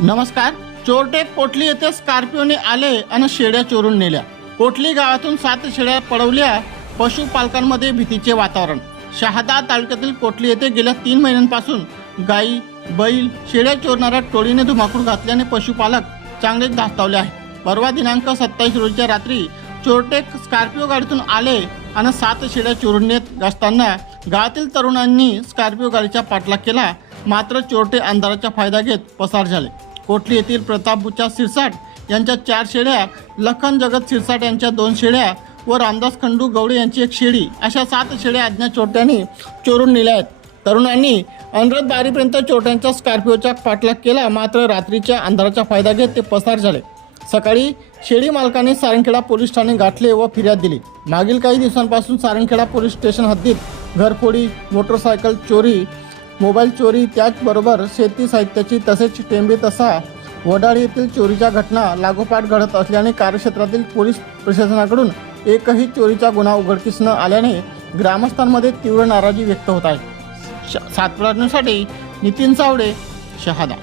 नमस्कार. चोरटे कोटली येथे स्कॉर्पिओने आले आणि शेड्या चोरून नेल्या. कोटली गावातून सात शेड्या पळवल्या पशुपालकांमध्ये भीतीचे वातावरण. शहादा तालुक्यातील कोटली येथे गेल्या तीन महिन्यांपासून गाई बैल शेड्या चोरणाऱ्या टोळीने धुमाकूळ घातल्याने पशुपालक चांगलेच धास्तावले आहे परवा दिनांक सत्तावीस रोजीच्या रात्री चोरटे स्कॉर्पिओ गाडीतून आले आणि सात शेड्या चोरून नेत असताना गावातील तरुणांनी स्कॉर्पिओ गाडीचा पाठलाग केला. मात्र चोरटे अंधाराचा फायदा घेत पसार झाले. कोटली येथील प्रतापबुचा सिरसाट यांच्या चार शेळ्या लखन जगत सिरसाट यांच्या दोन शेळ्या व रामदास खंडू गवडे यांची एक शेळी अशा सात शेळ्या अज्ञात चोरट्यांनी चोरून नेल्या आहेत. तरुणांनी अनरद बारीपर्यंत चोरट्यांचा स्कॉर्पिओचा पाठलाग केला. मात्र रात्रीच्या अंधाराचा फायदा घेत ते पसार झाले. सकाळी शेळी मालकाने सारंगखेडा पोलीस ठाणे गाठले व फिर्याद दिली. मागील काही दिवसांपासून सारंगखेडा पोलीस स्टेशन हद्दीत घरफोडी मोटरसायकल चोरी मोबाईल चोरी त्याचबरोबर शेती साहित्याची तसेच टेंबे तसा वडाळी येथील चोरीच्या घटना लागोपाठ घडत असल्याने कार्यक्षेत्रातील पोलीस प्रशासनाकडून एकही चोरीचा गुन्हा उघडकीस न आल्याने ग्रामस्थांमध्ये तीव्र नाराजी व्यक्त होत आहे. श सातपुरासाठी नितीन चावडे शहादा.